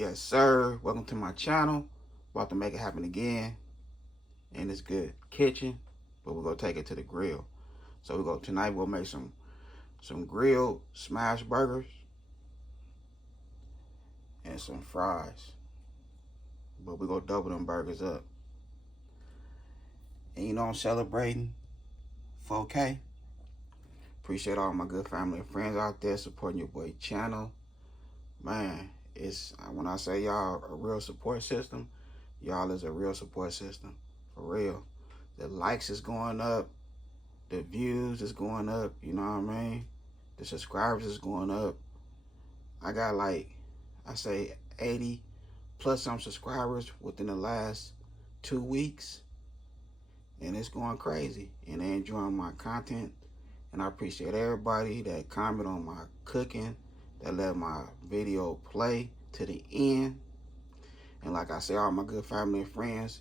Yes, sir. Welcome to my channel. About to make it happen again. And it's good kitchen, but we're gonna take it to the grill. So tonight we'll make some grilled smash burgers and some fries. But we're gonna double them burgers up. And you know I'm celebrating 4K. Appreciate all my good family and friends out there supporting your boy channel. Man, it's when I say y'all a real support system, y'all is a real support system. For real. The likes is going up, the views is going up, you know what I mean? The subscribers is going up. I got like, I say 80 plus some subscribers within the last 2 weeks. And it's going crazy. And they enjoying my content. And I appreciate everybody that comment on my cooking, that let my video play to the end. And like I say, all my good family and friends,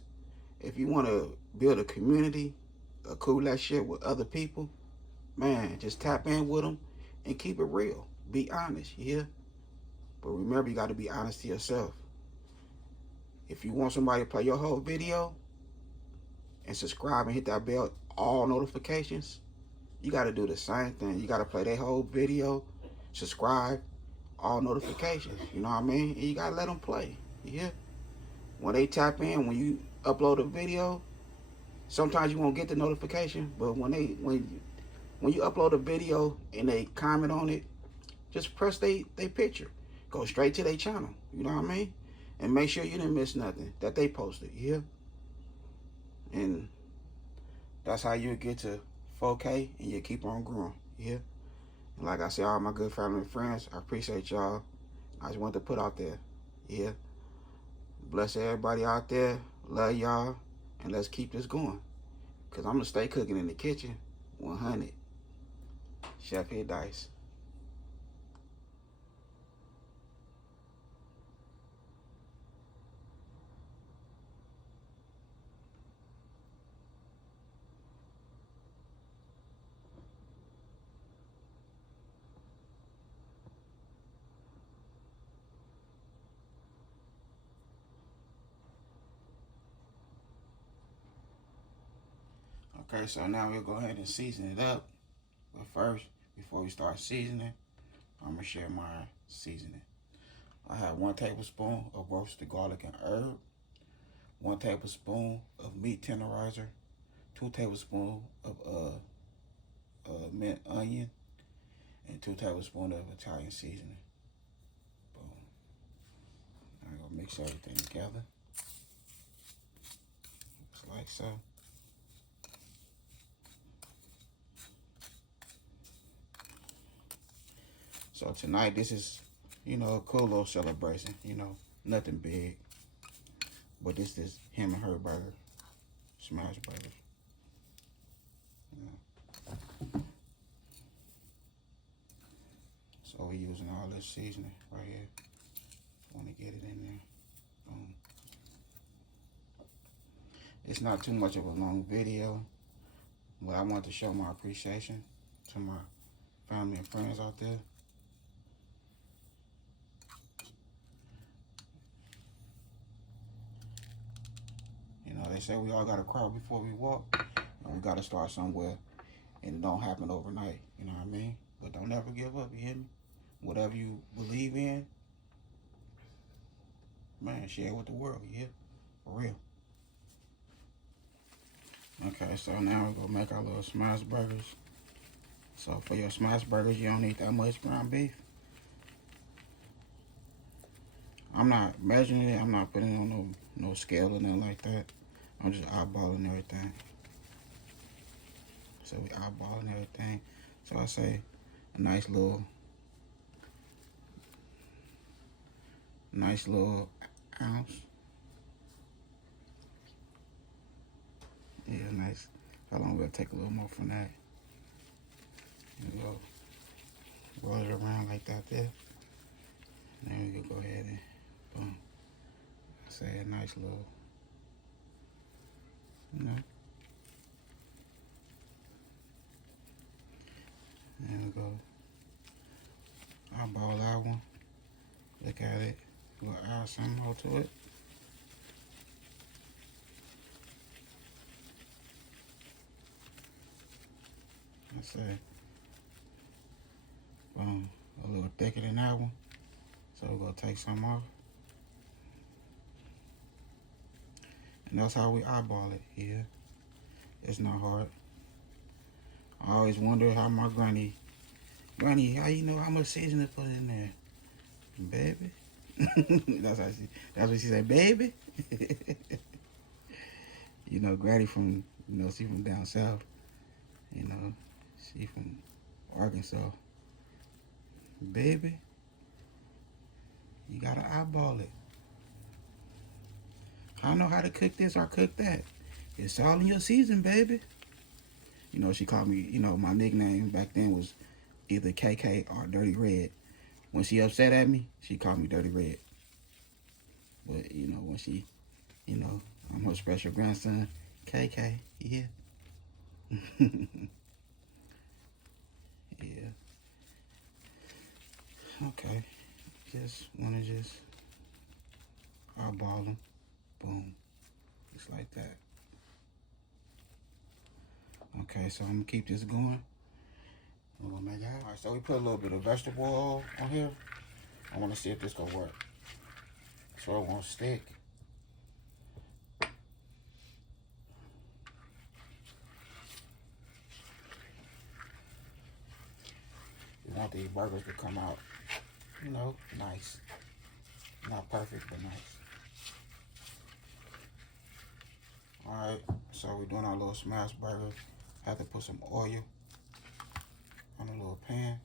if you want to build a community, a cool that shit with other people, man, just tap in with them and keep it real. Be honest, yeah? But remember, you got to be honest to yourself. If you want somebody to play your whole video and subscribe and hit that bell, all notifications, you got to do the same thing. You got to play their whole video, subscribe, all notifications. You know what I mean? And you got to let them play, yeah? When they tap in, when you upload a video, sometimes you won't get the notification, but when you upload a video and they comment on it, just press they picture. Go straight to their channel, you know what I mean? And make sure you didn't miss nothing that they posted, yeah? And that's how you get to 4K and you keep on growing, yeah? And like I said, all my good family and friends, I appreciate y'all. I just wanted to put out there, yeah? Bless everybody out there. Love y'all. And let's keep this going. Because I'm going to stay cooking in the kitchen 100. Chef Hit Dice. Okay, so now we'll go ahead and season it up. But first, before we start seasoning, I'm going to share my seasoning. I have 1 tablespoon of roasted garlic and herb, 1 tablespoon of meat tenderizer, 2 tablespoons of mint onion, and 2 tablespoons of Italian seasoning. Boom. I'm going to mix everything together. Just like so. So tonight, this is, you know, a cool little celebration, you know, nothing big. But this is him and her burger, Smashburgers. Yeah. So we're using all this seasoning right here. Want to get it in there. Boom. It's not too much of a long video, but I want to show my appreciation to my family and friends out there. They say we all got to crawl before we walk, and we got to start somewhere, and it don't happen overnight, you know what I mean? But don't ever give up, you hear me? Whatever you believe in, man, share it with the world, you hear? For real. Okay, so now we're going to make our little smash burgers. So for your smash burgers, you don't need that much ground beef. I'm not measuring it, I'm not putting it on no scale or nothing like that. I'm just eyeballing everything. So we eyeballing everything. So I say a nice little ounce. Yeah, nice. How long will it take a little more from that? You go roll it around like that there. And then we can go ahead and boom. I say a nice little, you know. And we go eyeball that one. Look at it. We'll add some more to it. Let's see. Boom. A little thicker than that one. So we're going to take some off. And that's how we eyeball it here. It's not hard. I always wonder how my granny, how you know how much seasoning to put in there? Baby. that's what she said, baby. You know, granny from, you know, she from down south. You know, she from Arkansas. Baby, you gotta eyeball it. I know how to cook this or cook that. It's all in your season, baby. You know, she called me, you know, my nickname back then was either KK or Dirty Red. When she upset at me, she called me Dirty Red. But, you know, when she, you know, I'm her special grandson, KK, yeah. Yeah. Okay. Just want to just eyeball them. Boom. Just like that. Okay, so I'm going to keep this going. We're going to make it happen. All right, so we put a little bit of vegetable oil on here. I want to see if this going to work. So it won't stick. We want these burgers to come out, you know, nice. Not perfect, but nice. Alright, so we're doing our little smash burger. Have to put some oil on a little pan.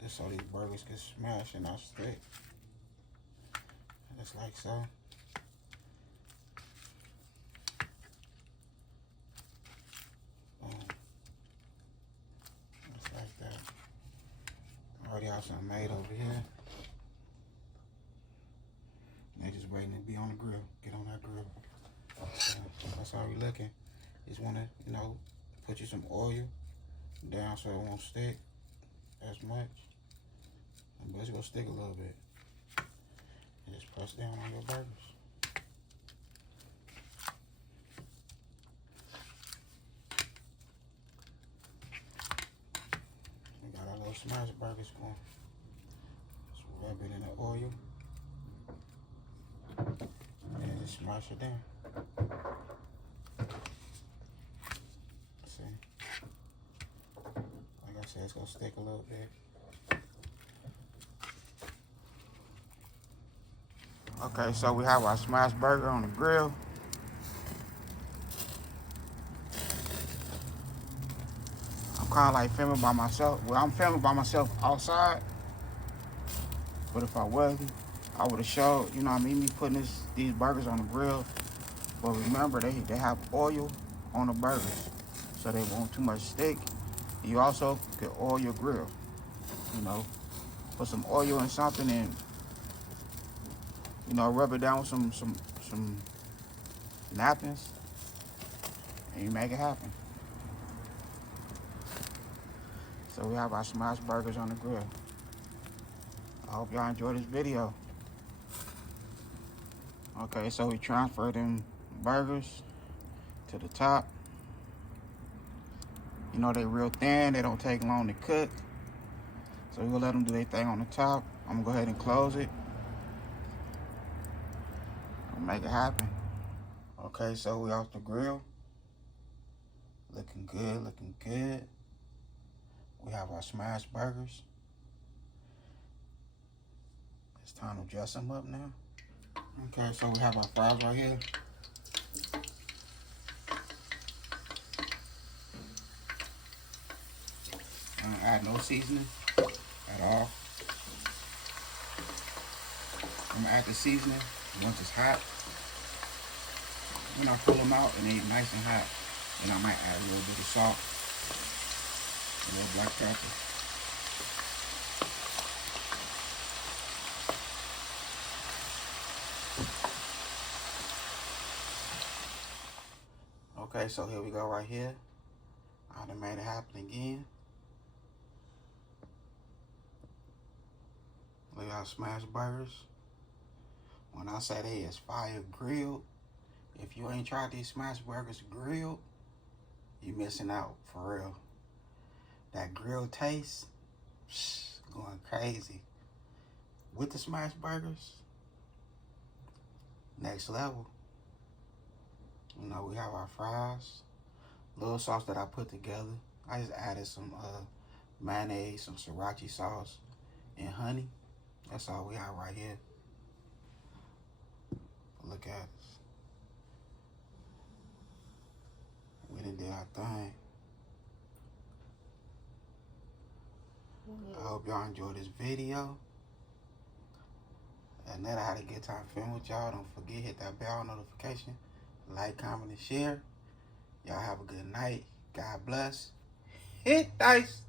Just so these burgers can smash and not stick. Just like so. Boom. Just like that. I already have some made over here. They just waiting to be on the grill. Get on that grill. So that's how we looking. Just want to, you know, put you some oil down so it won't stick as much. But it's going to stick a little bit. And just press down on your burgers. We got our little smash burgers going. Just rub it in the oil. And just smash it down. See? Like I said, it's going to stick a little bit. Okay, so we have our smash burger on the grill. I'm kind of like filming by myself. Well, I'm filming by myself outside. But if I wasn't, I would have showed, you know what I mean, me putting these burgers on the grill. But remember, they have oil on the burgers, so they won't too much stick. You also can oil your grill, you know. Put some oil in something and, you know, rub it down with some napkins, and you make it happen. So we have our smash burgers on the grill. I hope y'all enjoy this video. Okay, so we transfer them burgers to the top. You know, they real thin, they don't take long to cook. So we're gonna let them do their thing on the top. I'm gonna go ahead and close it. I'll make it happen. Okay, so we off the grill. Looking good, looking good. We have our smash burgers. It's time to dress them up now. Okay, so we have our fries right here. I don't add no seasoning at all. I'm gonna add the seasoning once it's hot. When I pull them out and they're nice and hot, then I might add a little bit of salt, a little black pepper. Okay, so here we go right here. I done made it happen again. Look at our smash burgers. When I say they is fire grilled, if you ain't tried these Smashburgers grilled, you missing out, for real. That grilled taste, going crazy. With the Smashburgers, next level. You know, we have our fries, little sauce that I put together. I just added some mayonnaise, some sriracha sauce, and honey. That's all we have right here. Look at us. We done did our thing. I hope y'all enjoyed this video. And then I had a good time filming with y'all. Don't forget, hit that bell notification. Like, comment, and share. Y'all have a good night. God bless. Hit dice.